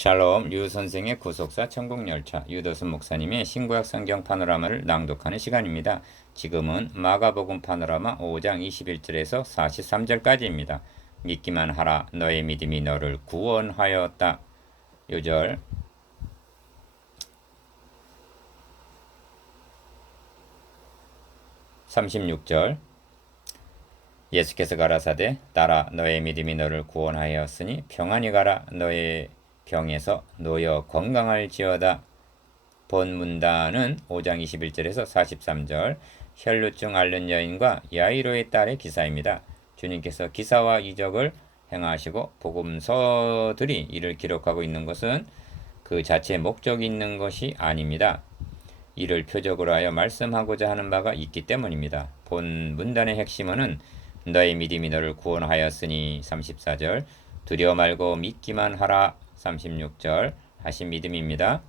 샬롬 류 선생의 구속사 천국열차 유도순 목사님의 신구약 성경 파노라마를 낭독하는 시간입니다. 지금은 마가복음 파노라마 5장 21절에서 43절까지입니다. 믿기만 하라 너의 믿음이 너를 구원하였다. 요절 36절 예수께서 가라사대 따라 너의 믿음이 너를 구원하였으니 평안히 가라 너의 병에서 놓여 건강할지어다. 본문단은 5장 21절에서 43절 혈루증 앓는 여인과 야이로의 딸의 기사입니다. 주님께서 기사와 이적을 행하시고 복음서들이 이를 기록하고 있는 것은 그 자체의 목적이 있는 것이 아닙니다. 이를 표적으로 하여 말씀하고자 하는 바가 있기 때문입니다. 본 문단의 핵심어는 너의 믿음이 너를 구원하였으니 34절 두려워 말고 믿기만 하라 36절 하신 믿음입니다.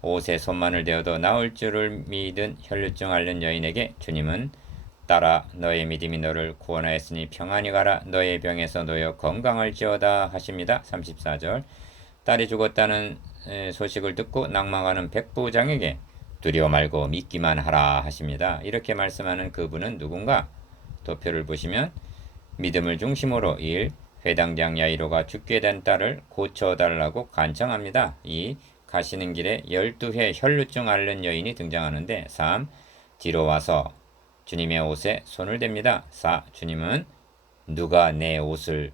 옷에 손만을 대어도 나을 줄을 믿은 혈루증 앓는 여인에게 주님은 따라 너의 믿음이 너를 구원하였으니 평안히 가라 너의 병에서 놓여 건강할지어다 하십니다. 34절 딸이 죽었다는 소식을 듣고 낭망하는 백부장에게 두려워 말고 믿기만 하라 하십니다. 이렇게 말씀하는 그분은 누군가? 도표를 보시면 믿음을 중심으로 1. 회당장 야이로가 죽게 된 딸을 고쳐달라고 간청합니다. 2. 가시는 길에 12회 혈루증 앓는 여인이 등장하는데 3. 뒤로 와서 주님의 옷에 손을 댑니다. 4. 주님은 누가 내 옷에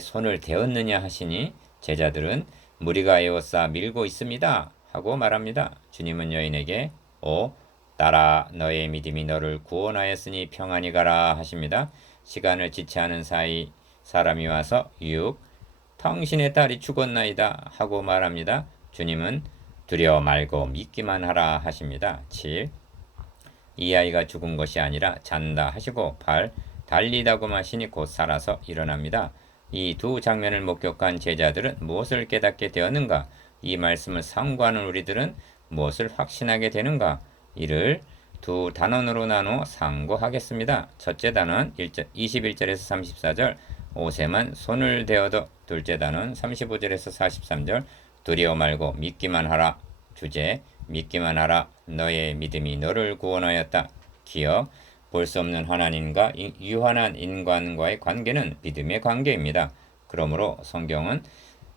손을 대었느냐 하시니 제자들은 무리가 에워싸 밀고 있습니다 하고 말합니다. 주님은 여인에게 5. 따라 너의 믿음이 너를 구원하였으니 평안히 가라 하십니다. 시간을 지체하는 사이 사람이 와서 6. 당신의 딸이 죽었나이다 하고 말합니다. 주님은 두려워 말고 믿기만 하라 하십니다. 7. 이 아이가 죽은 것이 아니라 잔다 하시고 8. 달리다고 하시니 곧 살아서 일어납니다. 이 두 장면을 목격한 제자들은 무엇을 깨닫게 되었는가? 이 말씀을 상고하는 우리들은 무엇을 확신하게 되는가? 이를 두 단원으로 나누어 상고하겠습니다. 첫째 단원 21절에서 34절 옷에만 손을 대어도, 둘째 단원 35절에서 43절 두려워 말고 믿기만 하라. 주제 믿기만 하라. 너의 믿음이 너를 구원하였다. 기억 볼 수 없는 하나님과 유한한 인간과의 관계는 믿음의 관계입니다. 그러므로 성경은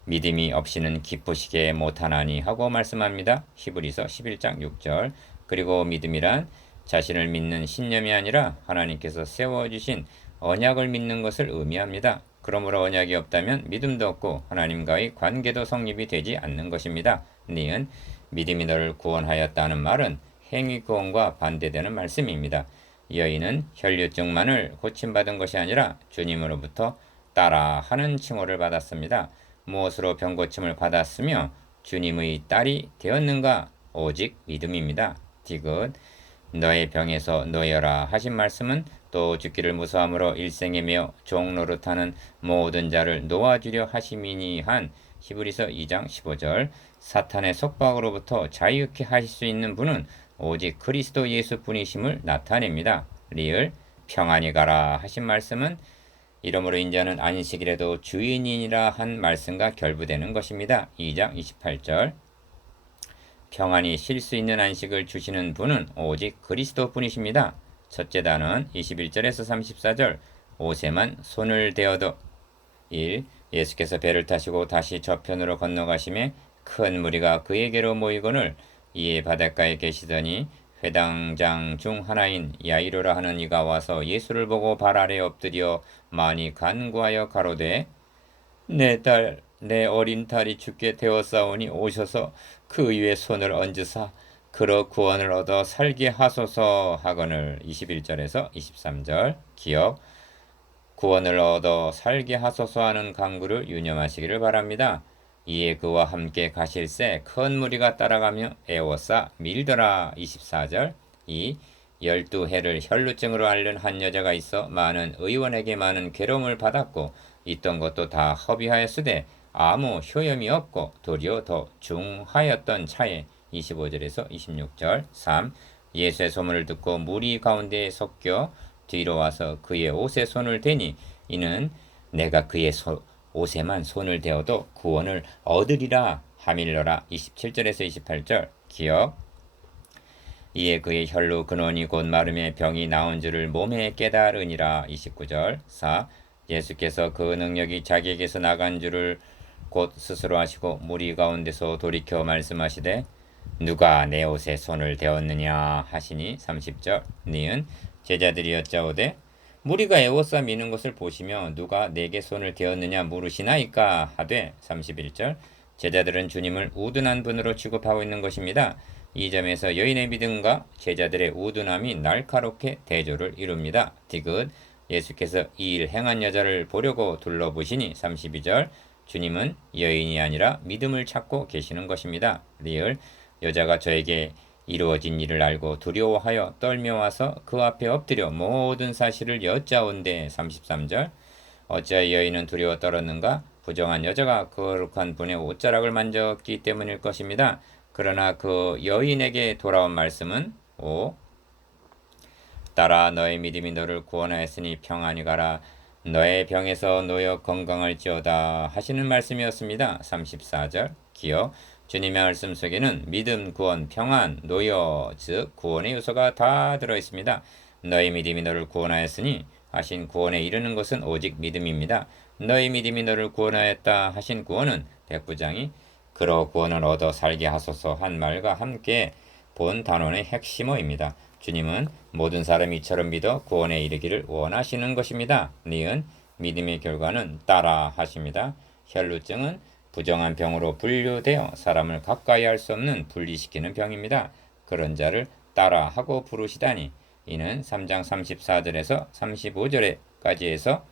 믿음이 없이는 기쁘시게 못하나니 하고 말씀합니다. 히브리서 11장 6절 그리고 믿음이란 자신을 믿는 신념이 아니라 하나님께서 세워주신 언약을 믿는 것을 의미합니다. 그러므로 언약이 없다면 믿음도 없고 하나님과의 관계도 성립이 되지 않는 것입니다. 니은 믿음이 너를 구원하였다는 말은 행위 구원과 반대되는 말씀입니다. 여인은 혈류증만을 고침받은 것이 아니라 주님으로부터 따라 하는 칭호를 받았습니다. 무엇으로 병고침을 받았으며 주님의 딸이 되었는가? 오직 믿음입니다. 디귿 너의 병에서 놓여라 하신 말씀은 또 죽기를 무서함으로 일생에 매어 종노릇하는 모든 자를 놓아주려 하심이니 한 히브리서 2장 15절 사탄의 속박으로부터 자유케 하실 수 있는 분은 오직 그리스도 예수뿐이심을 나타냅니다. 리을 평안히 가라 하신 말씀은 이러므로 인자는 안식일에도 주인이니라 한 말씀과 결부되는 것입니다. 2장 28절 평안히 쉴 수 있는 안식을 주시는 분은 오직 그리스도뿐이십니다. 첫째 단원 21절에서 34절 옷에만 손을 대어도 1. 예수께서 배를 타시고 다시 저편으로 건너가심에 큰 무리가 그에게로 모이거늘 이에 바닷가에 계시더니 회당장 중 하나인 야이로라 하는 이가 와서 예수를 보고 발 아래 엎드려 많이 간구하여 가로되 내 어린 딸이 죽게 되었사오니 오셔서 그 위에 손을 얹으사 그러 구원을 얻어 살게 하소서 하거늘 21절에서 23절 기억 구원을 얻어 살게 하소서 하는 강구를 유념하시기를 바랍니다. 이에 그와 함께 가실새 큰 무리가 따라가며 애워싸 밀더라 24절 2. 12해를 혈루증으로 앓는 한 여자가 있어 많은 의원에게 많은 괴로움을 받았고 있던 것도 다 허비하였으되 아무 효염이 없고 도리어 더 중하였던 차에 25절에서 26절 3. 예수의 소문을 듣고 무리 가운데에 섞여 뒤로 와서 그의 옷에 손을 대니 이는 내가 그의 옷에만 손을 대어도 구원을 얻으리라 하밀러라. 27절에서 28절 기억. 이에 그의 혈로 근원이 곧 마름의 병이 나온 줄을 몸에 깨달으니라. 29절 4. 예수께서 그 능력이 자기에게서 나간 줄을 곧 스스로 하시고 무리 가운데서 돌이켜 말씀하시되 누가 내 옷에 손을 대었느냐 하시니. 30절 니은 제자들이 여짜오되 무리가 애워싸 미는 것을 보시며 누가 내게 손을 대었느냐 물으시나이까 하되. 31절 제자들은 주님을 우둔한 분으로 취급하고 있는 것입니다. 이 점에서 여인의 믿음과 제자들의 우둔함이 날카롭게 대조를 이룹니다. 디귿 예수께서 이 일 행한 여자를 보려고 둘러보시니. 32절 주님은 여인이 아니라 믿음을 찾고 계시는 것입니다. 리을 여자가 저에게 이루어진 일을 알고 두려워하여 떨며 와서 그 앞에 엎드려 모든 사실을 여짜온대. 33절 어찌하여 여인은 두려워 떨었는가? 부정한 여자가 거룩한 분의 옷자락을 만졌기 때문일 것입니다. 그러나 그 여인에게 돌아온 말씀은 5. 따라 너의 믿음이 너를 구원하였으니 평안히 가라. 너의 병에서 놓여 건강할지어다 하시는 말씀이었습니다. 34절 기억 주님의 말씀 속에는 믿음, 구원, 평안, 노여 즉 구원의 요소가 다 들어있습니다. 너의 믿음이 너를 구원하였으니 하신 구원에 이르는 것은 오직 믿음입니다. 너의 믿음이 너를 구원하였다 하신 구원은 백부장이 그러 구원을 얻어 살게 하소서 한 말과 함께 본 단원의 핵심어입니다. 주님은 모든 사람이 이처럼 믿어 구원에 이르기를 원하시는 것입니다. 니은 믿음의 결과는 따라 하십니다. 혈루증은 부정한 병으로 분류되어 사람을 가까이 할 수 없는 분리시키는 병입니다. 그런 자를 따라하고 부르시다니 이는 3장 34절에서 35절까지 해서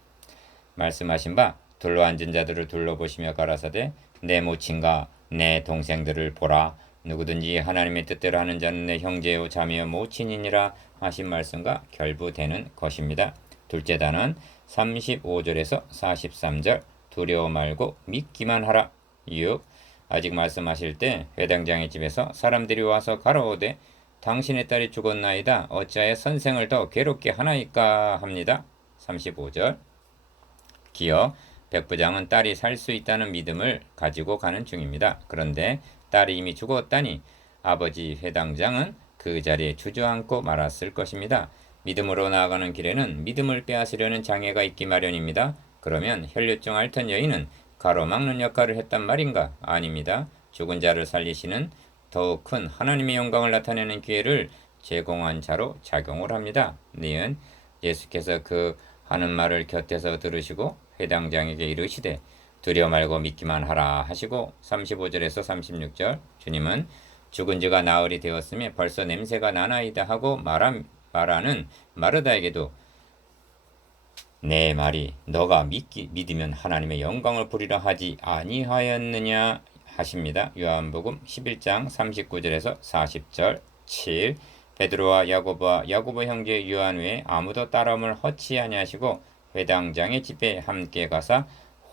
말씀하신 바 둘러앉은 자들을 둘러보시며 가라사대 내 모친과 내 동생들을 보라. 누구든지 하나님의 뜻대로 하는 자는 내 형제요 자매요 모친이니라 하신 말씀과 결부되는 것입니다. 둘째 단은 35절에서 43절 두려워 말고 믿기만 하라. 6. 아직 말씀하실 때 회당장의 집에서 사람들이 와서 가로오되 당신의 딸이 죽었나이다. 어찌하여 선생을 더 괴롭게 하나이까 합니다. 35절 기어 백부장은 딸이 살 수 있다는 믿음을 가지고 가는 중입니다. 그런데 딸이 이미 죽었다니 아버지 회당장은 그 자리에 주저앉고 말았을 것입니다. 믿음으로 나아가는 길에는 믿음을 빼앗으려는 장애가 있기 마련입니다. 그러면 혈류증 앓던 여인은 가로막는 역할을 했단 말인가? 아닙니다. 죽은 자를 살리시는 더욱 큰 하나님의 영광을 나타내는 기회를 제공한 자로 작용을 합니다. 니은 예수께서 그 하는 말을 곁에서 들으시고 회당장에게 이르시되 두려워 말고 믿기만 하라 하시고 35절에서 36절 주님은 죽은 지가 나흘이 되었으며 벌써 냄새가 나나이다 하고 말하는 마르다에게도 내 말이 너가 믿으면 하나님의 영광을 부리라 하지 아니하였느냐 하십니다. 요한복음 11장 39절에서 40절 7. 베드로와 야고보와 야고보 형제 요한 외에 아무도 따라옴을 허치하니 하시고 회당장의 집에 함께 가사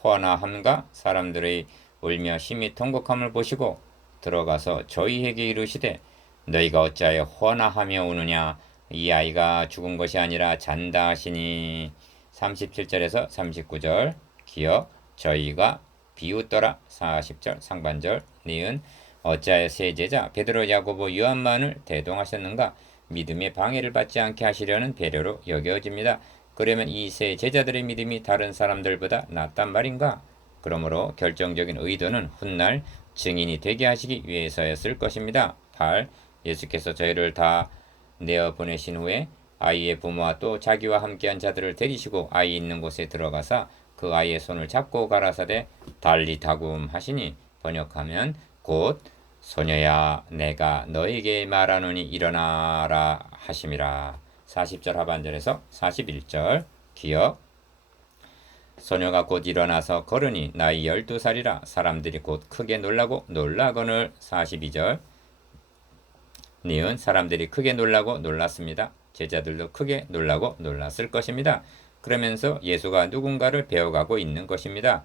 화나함과 사람들의 울며 심히 통곡함을 보시고 들어가서 저희에게 이르시되 너희가 어찌하여 화나하며 우느냐 이 아이가 죽은 것이 아니라 잔다 하시니. 37절에서 39절 기억 저희가 비웃더라. 40절 상반절 니은 어찌하여 세 제자 베드로 야고보 요한만을 대동하셨는가. 믿음의 방해를 받지 않게 하시려는 배려로 여겨집니다. 그러면 이 세 제자들의 믿음이 다른 사람들보다 낫단 말인가? 그러므로 결정적인 의도는 훗날 증인이 되게 하시기 위해서였을 것입니다. 8. 예수께서 저희를 다 내어보내신 후에 아이의 부모와 또 자기와 함께한 자들을 데리시고 아이 있는 곳에 들어가사 그 아이의 손을 잡고 가라사대 달리다굼 하시니 번역하면 곧 소녀야 내가 너에게 말하노니 일어나라 하심이라. 40절 하반절에서 41절 기억 소녀가 곧 일어나서 걸으니 나이 12살이라 사람들이 곧 크게 놀라고 놀라거늘. 42절 니은 사람들이 크게 놀라고 놀랐습니다. 제자들도 크게 놀라고 놀랐을 것입니다. 그러면서 예수가 누군가를 배워가고 있는 것입니다.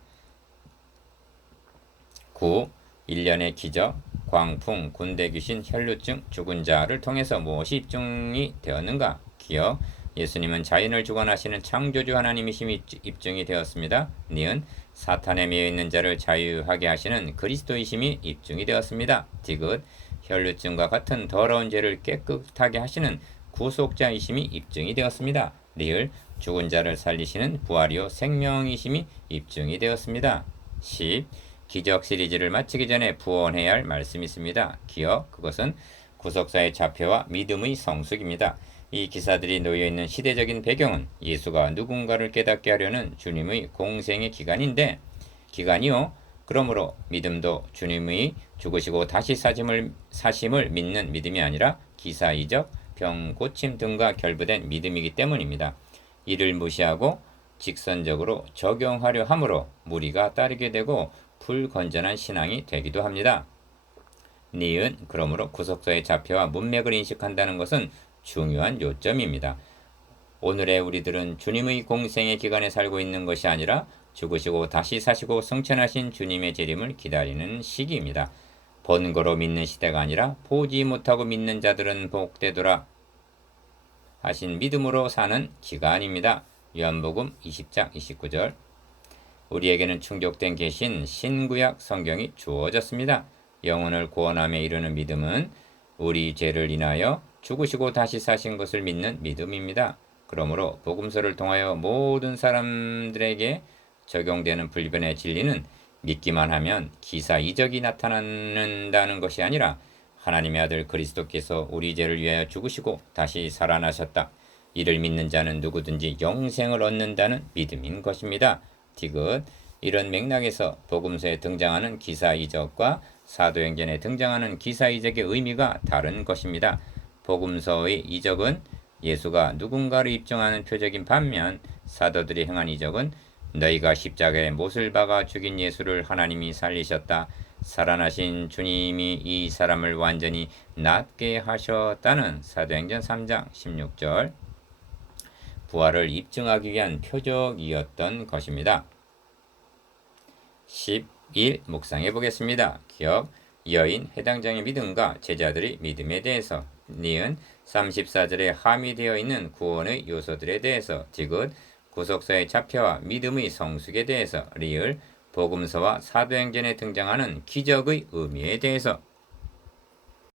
9. 1년의 기적, 광풍, 군대 귀신, 혈루증, 죽은 자를 통해서 무엇이 입증이 되었는가? 기억 예수님은 자연을 주관하시는 창조주 하나님이심이 입증이 되었습니다. 니은 사탄에 매여 있는 자를 자유하게 하시는 그리스도이심이 입증이 되었습니다. 디귿 혈루증과 같은 더러운 죄를 깨끗하게 하시는 구속자이심이 입증이 되었습니다. 리을 죽은 자를 살리시는 부활이요 생명이심이 입증이 되었습니다. 10. 기적 시리즈를 마치기 전에 부언해야 할 말씀이 있습니다. 기억 그것은 구속사의 자표와 믿음의 성숙입니다. 이 기사들이 놓여있는 시대적인 배경은 예수가 누군가를 깨닫게 하려는 주님의 공생의 기간이요. 그러므로 믿음도 주님의 죽으시고 다시 사심을 믿는 믿음이 아니라 기사 이적, 병 고침 등과 결부된 믿음이기 때문입니다. 이를 무시하고 직선적으로 적용하려 함으로 무리가 따르게 되고 불건전한 신앙이 되기도 합니다. 니은 그러므로 구속사의 자표와 문맥을 인식한다는 것은 중요한 요점입니다. 오늘의 우리들은 주님의 공생의 기간에 살고 있는 것이 아니라 죽으시고 다시 사시고 승천하신 주님의 재림을 기다리는 시기입니다. 번거로 믿는 시대가 아니라 보지 못하고 믿는 자들은 복되도라 하신 믿음으로 사는 기간입니다. 요한복음 20장 29절. 우리에게는 충족된 계신 신구약 성경이 주어졌습니다. 영혼을 구원함에 이르는 믿음은 우리 죄를 인하여 죽으시고 다시 사신 것을 믿는 믿음입니다. 그러므로 복음서를 통하여 모든 사람들에게 적용되는 불변의 진리는 믿기만 하면 기사 이적이 나타난다는 것이 아니라 하나님의 아들 그리스도께서 우리 죄를 위하여 죽으시고 다시 살아나셨다. 이를 믿는 자는 누구든지 영생을 얻는다는 믿음인 것입니다. 디귿 이런 맥락에서 복음서에 등장하는 기사 이적과 사도행전에 등장하는 기사 이적의 의미가 다른 것입니다. 복음서의 이적은 예수가 누군가를 입증하는 표적인 반면 사도들이 행한 이적은 너희가 십자가에 못을 박아 죽인 예수를 하나님이 살리셨다. 살아나신 주님이 이 사람을 완전히 낫게 하셨다는 사도행전 3장 16절 부활을 입증하기 위한 표적이었던 것입니다. 11. 묵상해 보겠습니다. 기억 여인 해당장의 믿음과 제자들의 믿음에 대해서 니은 34절에 함의되어 있는 구원의 요소들에 대해서 디귿 구속사의 자표와 믿음의 성숙에 대해서 리을 복음서와 사도행전에 등장하는 기적의 의미에 대해서